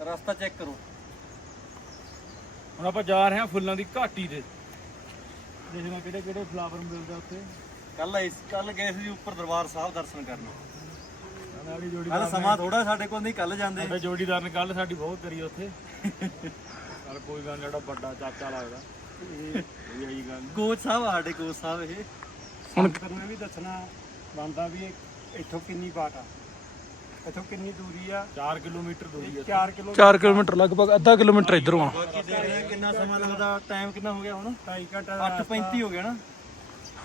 ਰਸਤਾ ਚੈੱਕ ਕਰੋ। ਹੁਣ ਆਪਾਂ ਜਾ ਰਹੇ ਹਾਂ ਫੁੱਲਾਂ ਦੀ ਘਾਟੀ ਤੇ। ਦੇਖਣਾ ਕਿਹੜੇ ਕਿਹੜੇ ਫਲਾਵਰ ਮਿਲਦੇ ਆ ਉੱਥੇ। ਕੱਲ ਇਸ ਕੱਲ ਗਏ ਸੀ ਉੱਪਰ ਦਰਬਾਰ ਸਾਹਿਬ ਦਰਸ਼ਨ ਕਰਨ। ਸਾਡੀ ਕੱਲ ਸਮਾਂ ਥੋੜਾ ਸਾਡੇ ਕੋਲ ਨਹੀਂ ਕੱਲ ਜਾਂਦੇ। ਸਾਡੇ ਜੋੜੀਦਾਰ ਨੇ ਕੱਲ ਸਾਡੀ ਬਹੁਤ ਕਰੀ ਉੱਥੇ। ਚੱਲ ਕੋਈ ਗੱਲ ਨੀ, ਜਿਹੜਾ ਵੱਡਾ ਚਾਚਾ ਲੱਗਦਾ। ਇਹ ਇਹ ਆਈ ਗੱਲ। ਕੋਚ ਸਾਹਿਬ ਸਾਡੇ ਕੋਚ ਸਾਹਿਬ ਇਹ। ਹੁਣ ਇਹ ਵੀ ਦੱਸਣਾ ਬੰਦਾ ਵੀ ਇੱਥੋਂ ਕਿੰਨੀ ਬਾਟ ਆ। ਇੱਥੋਂ ਕਿੰਨੀ ਦੂਰੀ ਆ? 4 ਕਿਲੋਮੀਟਰ ਦੂਰੀ ਹੈ 4 ਕਿਲੋ 4 ਕਿਲੋਮੀਟਰ ਲਗਭਗ ਅੱਧਾ ਕਿਲੋਮੀਟਰ ਇਧਰੋਂ ਆ। ਬਾਕੀ ਦੇਖਦੇ ਹਾਂ ਕਿੰਨਾ ਸਮਾਂ ਲੱਗਦਾ? ਟਾਈਮ ਕਿੰਨਾ ਹੋ ਗਿਆ ਹੁਣ? 2.5 ਘੰਟਾ 8:35 ਹੋ ਗਿਆ ਨਾ?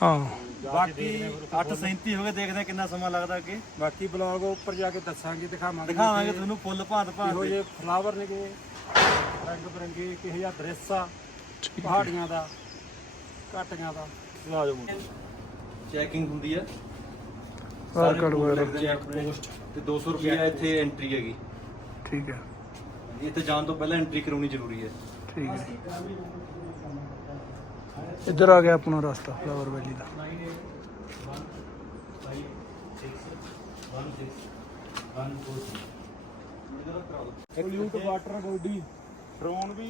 ਹਾਂ। ਬਾਕੀ 8:37 ਹੋ ਗਏ ਦੇਖਦੇ ਹਾਂ ਕਿੰਨਾ ਸਮਾਂ ਲੱਗਦਾ ਅੱਗੇ। ਬਾਕੀ ਬਲੌਗ ਉੱਪਰ ਜਾ ਕੇ ਦੱਸਾਂਗੇ ਦਿਖਾਵਾਂਗੇ। ਦਿਖਾਵਾਂਗੇ ਤੁਹਾਨੂੰ ਫੁੱਲ ਭਾਂਤ ਭਾਂਤ ਇਹੋ ਜਿਹੇ ਫਲਾਵਰ ਨੇਗੇ ਰੰਗ ਬਰੰਗੇ ਕਿਹੋ ਜਿਹਾ ਦ੍ਰਿਸ਼ ਆ ਪਹਾੜੀਆਂ ਦਾ ਘਾਟੀਆਂ ਦਾ। ਚੈਕਿੰਗ ਹੁੰਦੀ ਆ। ਆਧਾਰ ਕਾਰਡ ਵਗੈਰਾ। ਚੈੱਕ ਪੋਸਟ ਤੇ 200 ਰੁਪਏ ਇੱਥੇ ਐਂਟਰੀ ਹੈਗੀ। ਠੀਕ ਹੈ। ਇੱਥੇ ਜਾਣ ਤੋਂ ਪਹਿਲਾਂ ਐਂਟਰੀ ਕਰਾਉਣੀ ਜ਼ਰੂਰੀ ਹੈ। ਠੀਕ ਹੈ। ਇੱਧਰ ਆ ਗਿਆ ਆਪਣਾ ਰਸਤਾ ਫਲਾਵਰ ਵੈਲੀ ਦਾ। ਪੋਲਿਊਟ ਵਾਟਰ ਬੋਡੀ ਡਰੋਨ ਵੀ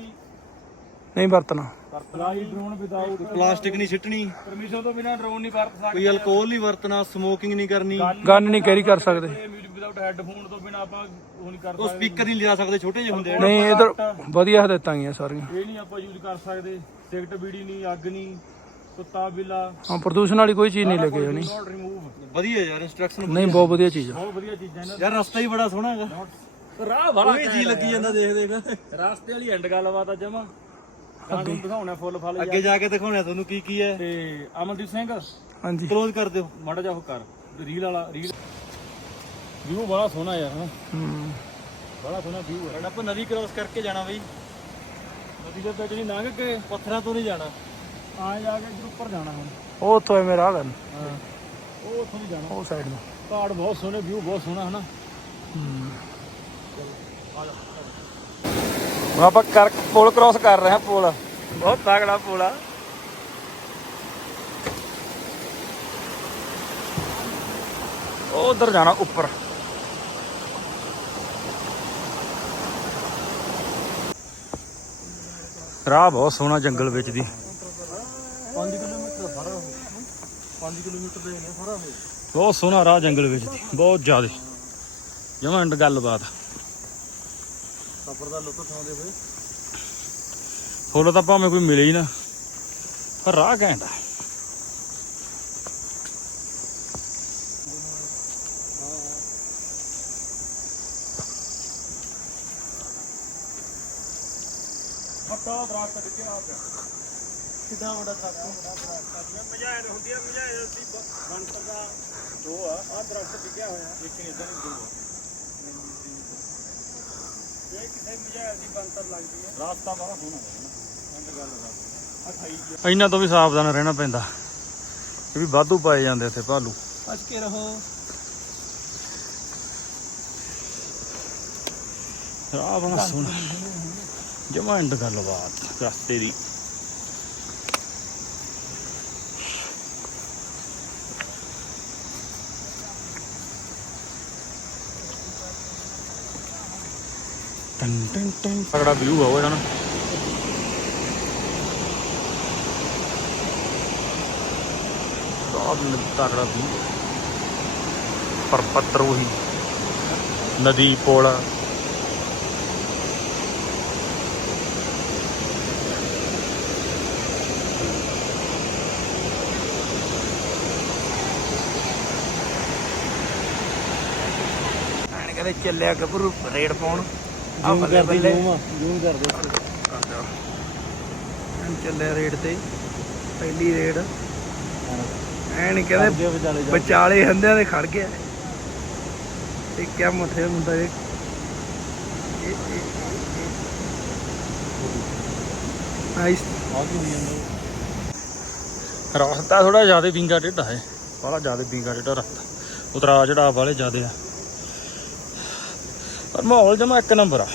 ਨਹੀਂ ਵਰਤਣਾ। ਫਲਾਈ ਡਰੋਨ ਵਿਦਆਊਟ ਪਲਾਸਟਿਕ ਨਹੀਂ ਸਿੱਟਣੀ। ਪਰਮਿਸ਼ਨ ਤੋਂ ਬਿਨਾ ਡਰੋਨ ਨਹੀਂ ਵਰਤ ਸਕਦੇ ਕੋਈ ਅਲਕੋਹਲ ਨਹੀਂ ਵਰਤਣਾ ਸਮੋਕਿੰਗ ਨਹੀਂ ਕਰਨੀ। ਗਨ ਨਹੀਂ ਕੈਰੀ ਕਰ ਸਕਦੇ। ਮਿਊਜ਼ਿਕ ਵਿਦਆਊਟ ਹੈੱਡਫੋਨ ਤੋਂ ਬਿਨਾ ਆਪਾਂ ਉਹ ਨਹੀਂ ਕਰ ਉਹ ਸਕਦੇ ਸਪੀਕਰ ਨਹੀਂ ਲਿਆ ਸਕਦੇ ਛੋਟੇ ਜਿਹੇ ਹੁੰਦੇ ਨਹੀਂ ਇਧਰ ਵਧੀਆ ਹਦਾਇਤਾਂ ਗਈਆਂ ਸਾਰੀਆਂ। ਇਹ ਨਹੀਂ ਆਪਾਂ ਯੂਜ਼ ਕਰ ਸਕਦੇ। ਸਿਗਰਟ ਬੀੜੀ ਨਹੀਂ ਅੱਗ ਨਹੀਂ ਕੁੱਤਾ ਬਿੱਲਾ। ਹਾਂ ਪ੍ਰਦੂਸ਼ਣ ਵਾਲੀ ਕੋਈ ਚੀਜ਼ ਨਹੀਂ ਲੈ ਕੇ ਜਾਣੀ ਵਧੀਆ ਯਾਰ ਇਨਸਟਰਕਸ਼ਨ ਨਹੀਂ ਬਹੁਤ ਵਧੀਆ ਚੀਜ਼ ਆ। ਬਹੁਤ ਵਧੀਆ ਚੀਜ਼ਾਂ ਇਹਨਾਂ ਯਾਰ ਰਸਤਾ ਹੀ ਬੜਾ ਸੋਹਣਾ ਹੈਗਾ। ਰਾਹ ਬੜਾ ਉਹੀ ਜੀ ਲੱਗੀ ਜਾਂਦਾ ਦੇਖ ਦੇਖ ਰਾਸਤੇ ਵਾਲੀ ਐਂਡ ਗੱਲਬਾਤ ਆ ਜਮਾ। ਤੁਹਾਨੂੰ ਦਿਖਾਉਣਾ ਫੁੱਲ ਫਲ ਅੱਗੇ ਜਾ ਕੇ। ਦਿਖਾਉਣਾ ਤੁਹਾਨੂੰ ਕੀ ਕੀ ਹੈ। ਤੇ ਅਮਨਦੀਪ ਸਿੰਘ ਹਾਂਜੀ। ਕਲੋਜ਼ ਕਰ ਦਿਓ। ਮਾੜਾ ਜਿਹਾ ਉਹ ਕਰ। ਰੀਲ ਵਾਲਾ ਰੀਲ ਵਿਊ ਬੜਾ ਸੋਹਣਾ ਯਾਰ ਹਨਾ? ਹੂੰ। ਬੜਾ ਸੋਹਣਾ ਵਿਊ ਹੈ। ਆਪਾਂ ਨਦੀ ਕ੍ਰੋਸ ਕਰਕੇ ਜਾਣਾ ਬਈ। ਨਦੀ ਦੇ ਵਿੱਚ ਨਹੀਂ ਲੰਘ ਕੇ ਪੱਥਰਾਂ ਤੋਂ ਨਹੀਂ ਜਾਣਾ। ਆ ਜਾ ਕੇ ਇੱਧਰ ਉੱਪਰ ਜਾਣਾ ਹੁਣ। ਉਹ ਉੱਥੋਂ ਐਵੇਂ ਰਾਹ ਕਰਨ ਹਾਂ। ਉਹ ਉੱਥੋਂ ਨਹੀਂ ਜਾਣਾ। ਉਹ ਸਾਈਡ ਨੂੰ। ਪਹਾੜ ਬਹੁਤ ਸੋਹਣੇ ਵਿਊ ਬਹੁਤ ਸੋਹਣਾ ਹਨਾ? ਹੂੰ। ਹੁਣ ਆਪਾਂ ਕਰ ਪੁਲ ਕ੍ਰਾਸ ਕਰ ਰਹੇ ਹਾਂ ਪੁਲ। ਬਹੁਤ ਤਗੜਾ ਪੁਲ ਆ। ਉਹ ਉਧਰ ਜਾਣਾ ਉੱਪਰ। ਰਾਹ ਬਹੁਤ ਸੋਹਣਾ ਜੰਗਲ ਵਿੱਚ ਦੀ। 5 ਕਿਲੋਮੀਟਰ ਸਾਰਾ 5 ਕਿਲੋਮੀਟਰ ਦੇ ਨੇ ਸਾਰਾ ਇਹ ਬਹੁਤ ਸੋਹਣਾ ਰਾਹ ਜੰਗਲ ਵਿੱਚ ਦੀ ਬਹੁਤ ਜ਼ਿਆਦਾ। ਜਮਾਂ ਗੱਲਬਾਤ। ਸਫ਼ਰ ਦਾ ਲੁੱਤਫ ਉਠਾਉਂਦੇ ਹੋਏ। ਫੁੱਲ ਤਾਂ ਭਾਵੇਂ ਕੋਈ ਮਿਲੇ ਹੀ ਨਾ ਪਰ ਰਾਹ ਘੈਂਟ ਆ। ਪੱਕਾ ਦਰਖਤ ਡਿੱਗਿਆ ਆ ਗਿਆ ਕਿੰਨਾ ਵੱਡਾ ਟਰੱਕ ਮਜਾਇਲ ਹੁੰਦੀ ਆ ਮਜਾਇਲ ਦੀ ਬਣਤਰ ਦਾ ਦੋ ਆ ਆ ਦਰਖਤ ਡਿੱਗਿਆ ਹੋਇਆ। ਇੱਕ ਇਧਰ ਇੱਕ ਦੋ ਇਹ ਕਿਸੇ ਮਜਾਇਲ ਦੀ ਬਣਤਰ ਲੱਗਦੀ ਹੈ। ਰਾਸਤਾ ਬੜਾ ਸੋਹਣਾ ਹੈ ਨਾ। ਗੱਲ ਆ ਖਾਈ ਇਹਨਾਂ ਤੋਂ ਵੀ ਸਾਵਧਾਨ ਰਹਿਣਾ ਪੈਂਦਾ। ਇਹ ਵੀ ਵਾਧੂ ਪਾਏ ਜਾਂਦੇ ਇੱਥੇ ਭਾਲੂ। ਬਚ ਕੇ ਰਹੋ। ਬੜਾ ਸੋਹਣਾ ਜਮਾ ਐਂਡ ਗੱਲਬਾਤ। ਰਸਤੇ ਦੀ। ਟਨ ਟਨ ਟਨ ਤਗੜਾ ਵਿਊ ਆ ਉਹ ਬਹੁਤ ਤਗੜਾ ਵਿਊ ਪਰ ਪੱਤਰ ਉਹੀ। ਨਦੀ ਪੁਲ ਕਹਿੰਦੇ ਚੱਲਿਆ ਗੱਭਰੂ, ਰੇਡ ਪਾਉਣ। ਆ ਬੱਲੇ ਬੱਲੇ। ਜੂਮ ਕਰ ਦਿਓ ਐਨ ਚੱਲਿਆ ਰੇਡ ਤੇ ਪਹਿਲੀ ਰੇਡ ਐਨ ਕਹਿੰਦੇ ਵਿਚਾਲੇ ਵਿਚਾਲੇ ਹੰਦਿਆਂ ਦੇ ਖੜ ਗਿਆ ਇਹ ਕਿਆ ਮੁੱਠੇ ਹੁੰਦਾ ਇਹ। ਨਾਈਸ ਆ ਕੀ ਹੋਈ ਜਾਂਦਾ ਰਸਤਾ ਥੋੜਾ ਜ਼ਿਆਦਾ ਵਿੰਗਾ ਟੇਢਾ ਹੈ। ਬੜਾ ਜ਼ਿਆਦਾ ਵਿੰਗਾ ਟੇਢਾ ਰਸਤਾ। ਉਤਰਾ ਚੜਾ ਵਾਲੇ ਜ਼ਿਆਦੇ ਆ। ਪਰ ਮਾਹੌਲ ਜਮਾ ਇੱਕ ਨੰਬਰ ਆ।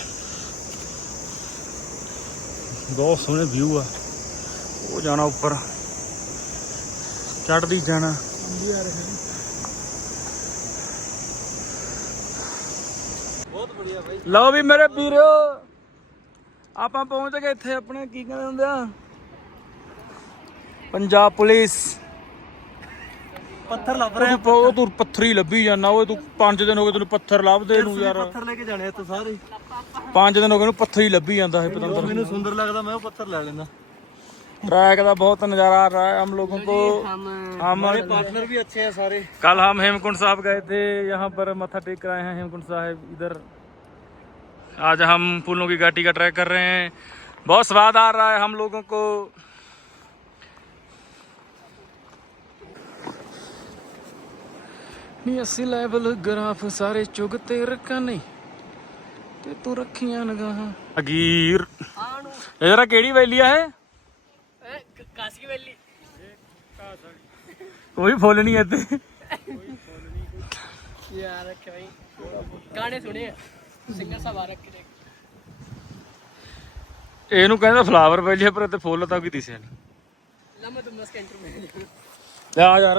ਬਹੁਤ ਸੋਹਣੇ ਵਿਊ ਆ। ਉਹ ਜਾਣਾ ਉੱਪਰ। ਚੜਦੀ ਜਾਣਾ। ਬਹੁਤ ਵਧੀਆ ਬਾਈ। ਲਓ ਵੀ ਮੇਰੇ ਵੀਰੋ, ਆਪਾਂ ਪਹੁੰਚ ਗਏ ਇੱਥੇ ਆਪਣੇ, ਕੀ ਕਹਿੰਦੇ ਹੁੰਦੇ ਆ? ਪੰਜਾਬ ਪੁਲਿਸ। ਪੱਥਰ ਲੱਭ ਉਹ ਤੂੰ ਉਹ ਤੂੰ ਪੱਥਰੀ ਲੱਭੀ ਜਾਂਦਾ ਓਏ ਤੂੰ 5 ਦਿਨ ਹੋ ਗਏ ਤੈਨੂੰ ਪੱਥਰ ਲੱਭਦੇ ਨੂੰ ਯਾਰ ਪੱਥਰ ਲੈ ਕੇ ਜਾਣੇ ਇੱਥੇ ਸਾਰੇ 5 ਦਿਨ ਹੋ ਗਏ ਨੂੰ ਪੱਥਰ ਹੀ ਲੱਭੀ ਜਾਂਦਾ ਹੈ ਪਤੰਦਰ ਮੈਨੂੰ ਸੁੰਦਰ ਲੱਗਦਾ ਮੈਂ ਉਹ ਪੱਥਰ ਲੈ ਲੈਂਦਾ ट्रैक का बहुत नज़ारा आ रहा है हम लोगों को हम हमारे पार्टनर भी अच्छे हैं सारे कल हम हेमकुंड साहब गए थे यहाँ पर मत्था टेक कर आए हैं हेमकुंड साहब इधर आज हम फूलों की घाटी का ट्रैक कर रहे हैं बहुत स्वाद आ रहा है हम लोगों को ਨੀ ਅਸੀਂ ਲੈਵਲ ਗ੍ਰਾਫ ਸਾਰੇ ਚੁਗ ਤੇ ਰੱਖਾਂ ਨੇ ਤੇ ਤੂੰ ਰੱਖੀਆਂ ਨਗਾਹਾਂ। ਅਗੀਰ। ਇਹ ਜਰਾ ਕਿਹੜੀ ਵੈਲੀ ਆ ਇਹ? ਕਾਸੀ ਵੈਲੀ। ਕੋਈ ਫੁੱਲ ਨਹੀਂ ਇੱਥੇ। ਯਾਰ ਕਈ ਗਾਣੇ ਸੁਣੇ ਸਿੰਗਰ ਸਾਹਿਬ ਆ ਰੱਖੇ ਨੇ। ਇਹਨੂੰ ਕਹਿੰਦਾ ਫਲਾਵਰ ਵੈਲੀ ਪਰ ਤੇ ਫੁੱਲ ਤਾਂ ਕੀ ਦਿਸਿਆ ਨਹੀਂ ਲੰਮਾ ਤੁਮਸ ਕੈਂਟਰ ਮੈਂ ਆ ਯਾਰ।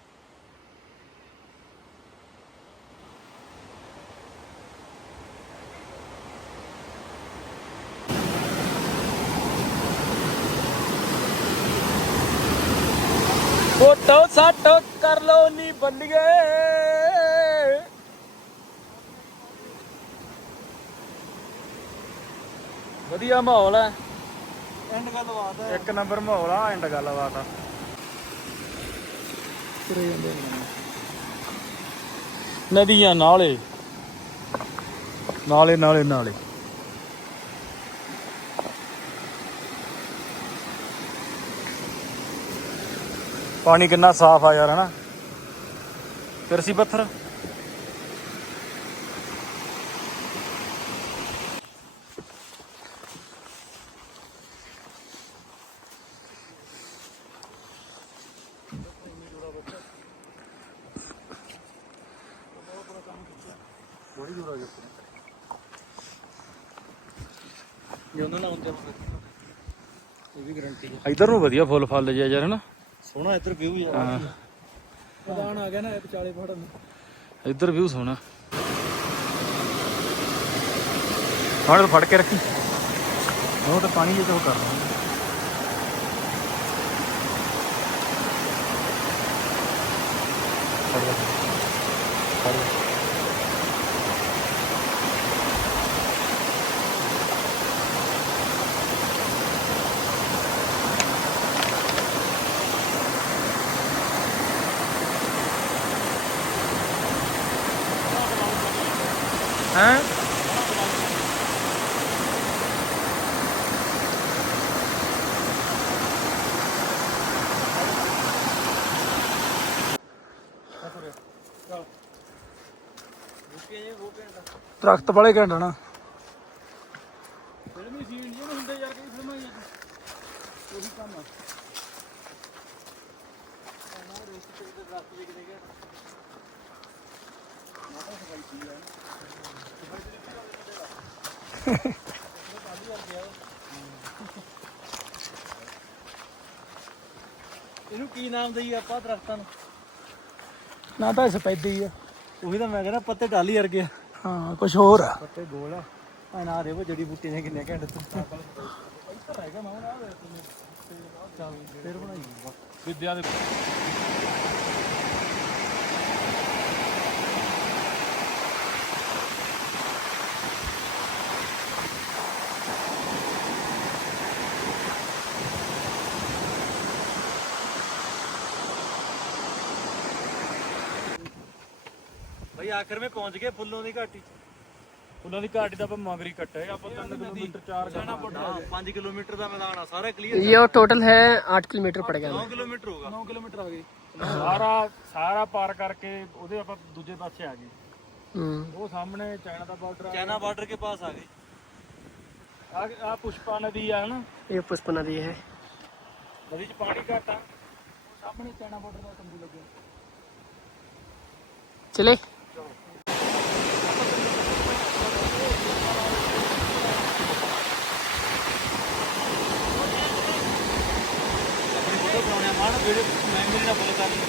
ਫੋਟੋ ਸਾਟੋ ਕਰ ਲੋ ਨੀ ਬੰਦਗੇ ਵਧੀਆ ਮਾਹੌਲ ਹੈ। ਐਂਡ ਗੱਲ ਬਾਤ ਹੈ। ਇੱਕ ਨੰਬਰ ਮਾਹੌਲ ਆ ਐਂਡ ਗੱਲਬਾਤ ਆ। ਨਦੀਆਂ ਨਾਲੇ। ਨਾਲੇ ਨਾਲੇ ਨਾਲੇ। ਪਾਣੀ ਕਿੰਨਾ ਸਾਫ਼ ਆ ਯਾਰ ਹਨਾ? ਤਿਰਸੀ ਪੱਥਰ। ਜੇ ਉਹਨਾਂ ਨਾਲ ਹੁੰਦੇ ਇਹ ਵੀ ਗਾਰੰਟੀ ਹੈ ਇਧਰ ਨੂੰ ਵਧੀਆ ਫੁੱਲ ਫਲ ਜਿਆ ਯਾਰ ਹਨਾ? ਸੋਹਣਾ ਇੱਧਰ ਵਿਊ ਯਾਰ ਹਾਂ। ਪ੍ਰਧਾਨ ਆ ਗਿਆ ਨਾ ਇਹ ਵਿਚਾਲੇ ਫੜਨ ਇੱਧਰ ਵਿਊ ਸੋਹਣਾ। ਹੁਣ ਫੜ ਕੇ ਰੱਖੀ। ਉਹ ਤਾਂ ਪਾਣੀ ਵਿੱਚ ਉਹ ਕਰਨਾ ਫੜ ਲੈ। ਫੜ ਲੈ। ਦਰਖਤ ਵਾਲੇ ਘੰਟਾ ਨਾ। ਫਿਲਮੀ ਸੀਨ ਜਿਹਨੂੰ ਹੁੰਦੇ ਯਾਰ ਕਈ ਫਿਲਮਾਂ ਹੀ ਉਹੀ ਕੰਮ ਆ ਇਹਨੂੰ ਕੀ ਨਾਮ ਦਈਏ ਆਪਾਂ ਦਰਖਤਾਂ ਨੂੰ? ਨਾ ਤਾਂ ਸਪੈਦੀ ਆ। ਉਹੀ ਤਾਂ ਮੈਂ ਕਹਿੰਦਾ ਪੱਤੇ ਡਾਲੀ ਵਰਗੇ ਆ। ਹਾਂ ਕੁਝ ਹੋਰ ਆ। ਪੱਤੇ ਗੋਲ ਆ। ਆ ਨਾ ਦੇ ਉਹ ਜੜੀ ਬੂਟੀ ਨੇ ਕਿੰਨੇ ਘੰਟੇ ਤੋਂ ਇੱਧਰ ਹੈਗਾ ਨਾ ਨਾ ਚੱਲ ਫਿਰ ਬਣਾਈ। ਵਿਦਿਆ ਦੇ ਆਖਰ ਵਿੱਚ ਪਹੁੰਚ ਗਏ ਫੁੱਲੋਂ ਦੀ ਘਾਟੀ ਫੁੱਲਾਂ ਦੀ ਘਾਟੀ ਦਾ ਆਪਾਂ ਮੰਗਰੀ ਕੱਟੇ ਆਪਾਂ 3 ਕਿਲੋਮੀਟਰ 4 ਕਰਨਾ ਹਾਂ 5 ਕਿਲੋਮੀਟਰ ਦਾ ਮੈਦਾਨ ਆ ਸਾਰਾ ਕਲੀਅਰ ये टोटल है आठ किलोमीटर पड़ेगा 9 ਕਿਲੋਮੀਟਰ ਹੋਗਾ 9 ਕਿਲੋਮੀਟਰ ਆ ਗਏ ਸਾਰਾ ਸਾਰਾ ਪਾਰ ਕਰਕੇ ਉਹਦੇ ਆਪਾਂ ਦੂਜੇ ਪਾਸੇ ਆ ਗਏ हम्म ਉਹ ਸਾਹਮਣੇ ਚਾਈਨਾ ਦਾ ਬਾਰਡਰ ਆ ਚਾਈਨਾ ਬਾਰਡਰ ਕੇ ਪਾਸ ਆ ਗਏ ਆ ਆ ਪੁਸ਼ਪਾ ਨਦੀ ਆ ਹਨਾ ये पुष्प नदी है ਨਦੀ 'ਚ ਪਾਣੀ ਘੱਟ ਆ ਸਾਹਮਣੇ ਚੈਨਾ ਬਾਰਡਰ ਦਾ ਤੰਬੂ ਲੱਗਿਆ ਚਲੇ प्रमाणात वेळेत मेमरीला बोलत आली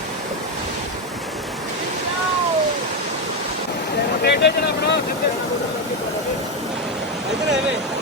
आपण